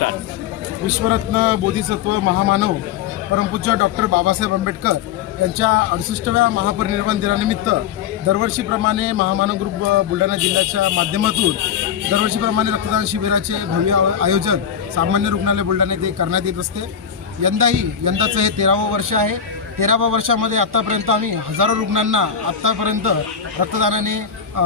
Start. विश्वरत्न Bodhisattva महामानव परमपूज्य doctor Babasaheb Ambedkar यांच्या 68व्या महापरिनिर्वाण दिनानिमित्त दरवर्षीप्रमाणे महामानव ग्रुप बुलढाणा जिल्ह्याच्या माध्यमातून दरवर्षीप्रमाणे रक्तदान शिबिराचे भव्य आयोजन सामान्य रुग्णालय बुलढाणा येथे करण्यात येत असते। यंदाचं हे 13वं वर्ष आहे। 13व्या वर्षामध्ये आत्तापर्यंत आम्ही हजारो रुग्णांना आत्तापर्यंत रक्तदानाने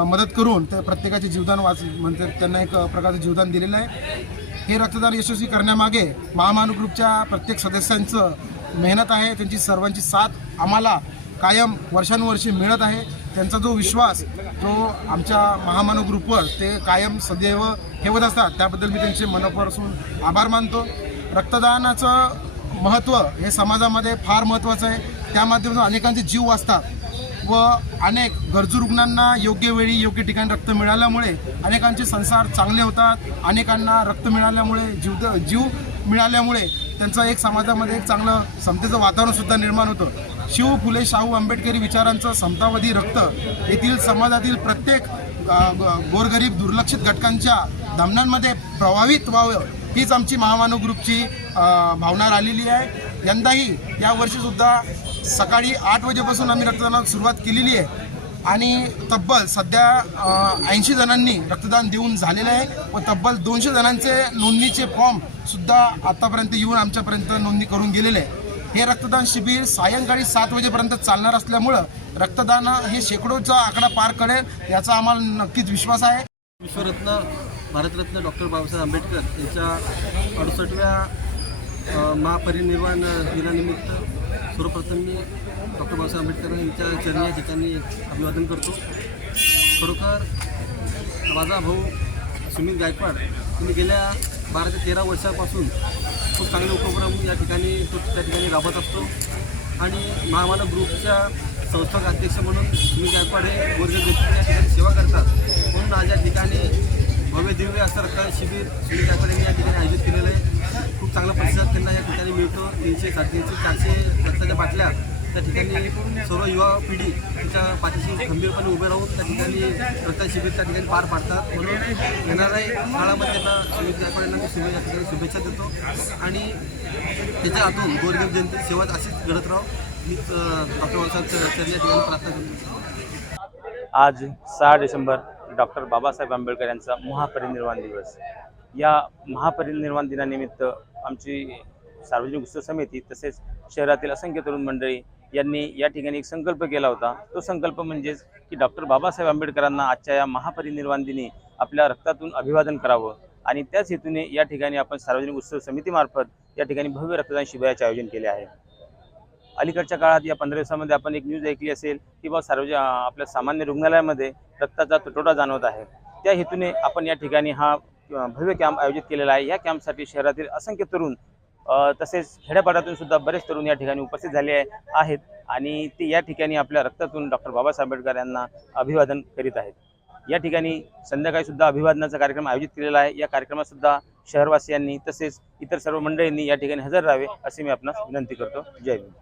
मदत करून ते प्रत्येकाचे जीवदान म्हणजे त्यांना एक प्रकारचं जीवदान दिलेलं आहे। हे रक्तदान यशस्वी करण्यामागे महामानव ग्रुपच्या प्रत्येक सदस्यांचं मेहनत आहे, त्यांची सर्वांची साथ आम्हाला कायम वर्षानुवर्षे मिळत आहे। त्यांचा जो विश्वास जो आमच्या महामानव ग्रुपवर ते कायम सदैव ठेवत असतात, त्याबद्दल मी त्यांचे मनपूर्वक आभार मानतो। रक्तदानाचं महत्त्व हे समाजामध्ये फार महत्त्वाचं आहे। त्या माध्यमातून अनेकांचे जीव वाचतात व अनेक गरजू रुग्णांना योग्य वेळी योग्य ठिकाणी रक्त मिळाल्यामुळे अनेकांचे संसार चांगले होतात। अनेकांना रक्त मिळाल्यामुळे जीव मिळाल्यामुळे त्यांचं एक समाजामध्ये एक चांगलं समतेचं वातावरणसुद्धा निर्माण होतं। शिव फुले शाहू आंबेडकरी विचारांचं समतावादी रक्त येथील समाजातील प्रत्येक गोरगरीब दुर्लक्षित घटकांच्या धमन्यांमध्ये प्रभावित व्हावं हीच आमची महामानव ग्रुपची भावना राहिलेली आहे। यंदाही यावर्षीसुद्धा सकाळी 8 वाजेपासून आम्ही रक्तदानाला सुरुवात केलेली आहे आणि तब्बल सध्या 80 जणांनी रक्तदान देऊन झालेलं आहे व तब्बल 200 जणांचे नोंदणीचे फॉर्मसुद्धा आत्तापर्यंत येऊन आमच्यापर्यंत नोंदणी करून गेलेले आहे। हे रक्तदान शिबिर सायंकाळी 7 वाजेपर्यंत चालणार असल्यामुळं रक्तदान हे शेकडोचा आकडा पार करेल याचा आम्हाला नक्कीच विश्वास आहे। विश्वरत्न भारतरत्न डॉक्टर बाबासाहेब आंबेडकर यांच्या 68व्या महापरिनिर्वाण दिनानिमित्त सर्वप्रथम मी डॉक्टर बाबासाहेब आंबेडकर यांच्या चरणी या ठिकाणी अभिवादन करतो। खरोखर माझा भाऊ सुमित गायकवाड यांनी गेल्या 12 ते 13 वर्षापासून खूप चांगले उपक्रम या ठिकाणी त्या ठिकाणी राबवत असतो आणि महामानव ग्रुपच्या संस्थापक अध्यक्ष म्हणून सुमित गायकवाड हे गोरगरीब व्यक्तींना या ठिकाणी सेवा करतात। म्हणून आज या ठिकाणी भव्य दिव्य असं रक्तदान शिबिर सुमित गायकवाड यांनी या ठिकाणी आयोजित केलेलं आहे। खूप चांगला प्रतिसाद त्यांना या ठिकाणी मिळतो। 300, 350, 400 रक्ताच्या बाटल्या त्या ठिकाणी सर्व युवा पिढी त्यांच्या पाठीशी खंबीरपणे उभे राहून त्या ठिकाणी रक्तदान शिबिर त्या ठिकाणी पार पाडतात। म्हणून येणाऱ्या काळामध्ये त्यांना सुमित गायकवाड यांना या ठिकाणी शुभेच्छा देतो आणि त्याच्या हातून गोरगरीब जनतेची सेवा अशीच घडत राहो हीच डॉक्टर बाबासाहेब चरणी या ठिकाणी प्रार्थना करतो। आज 6 डिसेंबर डॉक्टर बाबासाहेब आंबेडकर यांचा महापरिनिर्वाण दिवस। या महापरिनिर्वाण दिनानिमित्त आमची सार्वजनिक उत्सव समिती तसेच शहरातील असंख्य तरुण मंडळी यांनी या ठिकाणी एक संकल्प केला होता। तो संकल्प म्हणजेच की डॉक्टर बाबासाहेब आंबेडकरांना आजच्या या महापरिनिर्वाण दिनी आपल्या रक्तातून अभिवादन करावं आणि त्याच हेतूने या ठिकाणी आपण सार्वजनिक उत्सव समितीमार्फत या ठिकाणी भव्य रक्तदान शिबिराचे आयोजन केले आहे। अलीकडच्या काळात या 15 दिवसामध्ये आपण एक न्यूज ऐकली असेल की आपल्या सामान्य रुग्णालयामध्ये रक्ताचा तुटवडा जाणवत आहे। त्या हेतूने आपण या ठिकाणी हा भव्य कॅम्प आयोजित केलेला आहे। या कॅम्पसाठी शहरातील असंख्य तरुण तसेच खेड्यापाड्यातून सुद्धा बरेच तरुण या ठिकाणी उपस्थित झाले आहेत आणि ते या ठिकाणी आपल्या रक्तातून डॉक्टर बाबासाहेब आंबेडकर यांना अभिवादन करीत आहेत। या ठिकाणी संध्याकाळी सुद्धा अभिवादनाचा कार्यक्रम आयोजित केलेला आहे। या कार्यक्रमात सुद्धा शहरवासियांनी तसेच इतर सर्व मंडळींनी या ठिकाणी हजर राहावे असे मी आपणास विनंती करतो। जय हिंद।